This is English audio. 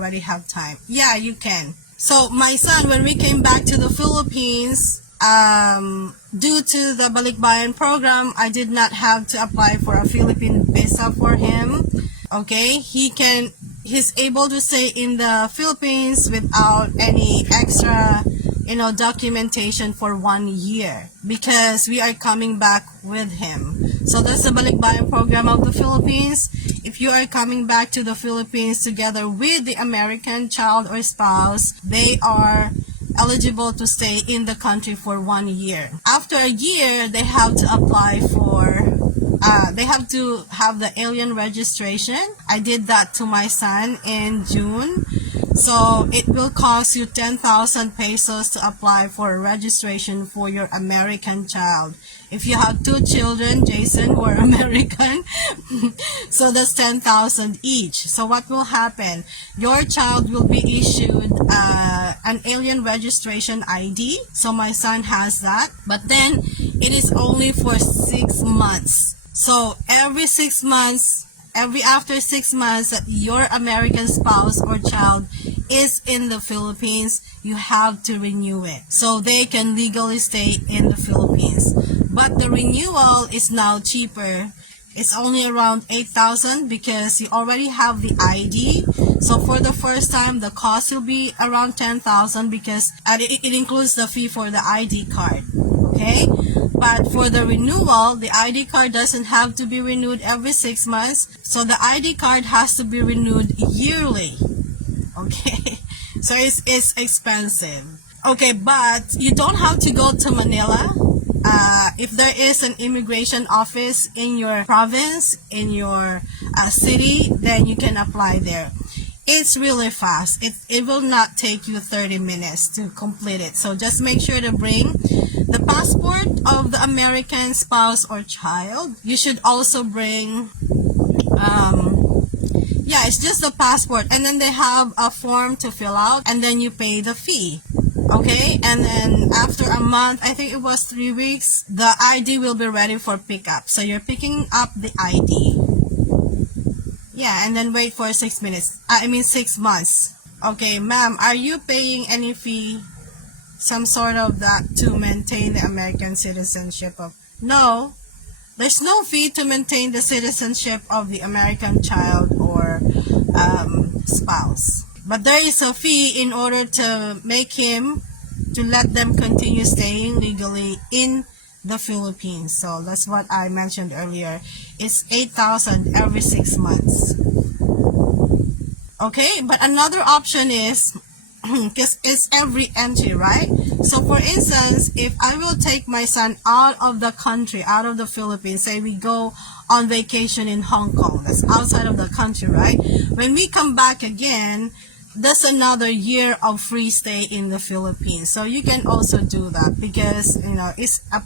already have time. Yeah, you can. So my son, when we came back to the Philippines, due to the Balikbayan program, I did not have to apply for a Philippine visa for him. Okay, he's able to stay in the Philippines without any extra, documentation for 1 year because we are coming back with him. So that's the Balikbayan program of the Philippines. If you are coming back to the Philippines together with the American child or spouse, they are eligible to stay in the country for 1 year. After a year, they have to apply for they have to have the alien registration. I did that to my son in June. So it will cost you 10,000 pesos to apply for a registration for your American child. If you have 2 children, Jason, who are American, so that's 10,000 each. So what will happen? Your child will be issued an alien registration ID. So my son has that. But then it is only for 6 months. So every 6 months, after 6 months that your American spouse or child is in the Philippines, you have to renew it so they can legally stay in the Philippines. But the renewal is now cheaper. It's only around 8,000 because you already have the ID. So for the first time, the cost will be around 10,000 because it includes the fee for the ID card. Okay? But for the renewal, the ID card doesn't have to be renewed every 6 months. So the ID card has to be renewed yearly. Okay? So it's expensive. Okay, but you don't have to go to Manila. If there is an immigration office in your province, in your city, then you can apply there. It's really fast. It will not take you 30 minutes to complete it. So just make sure to bring the passport of the American spouse or child. You should also bring, it's just the passport. And then they have a form to fill out and then you pay the fee. Okay, and then after a month, I think it was 3 weeks, the ID will be ready for pickup. So you're picking up the ID. Yeah, and then wait for 6 months. Okay, ma'am, are you paying any fee, some sort of that, to maintain the American citizenship of? No, there's no fee to maintain the citizenship of the American child or spouse. But there is a fee in order to let them continue staying legally in the Philippines. So that's what I mentioned earlier. It's 8,000 every 6 months. Okay, but another option is, because it's every entry, right? So for instance, if I will take my son out of the country, out of the Philippines, say we go on vacation in Hong Kong, that's outside of the country, right? When we come back again, that's another year of free stay in the Philippines. So you can also do that because, it's a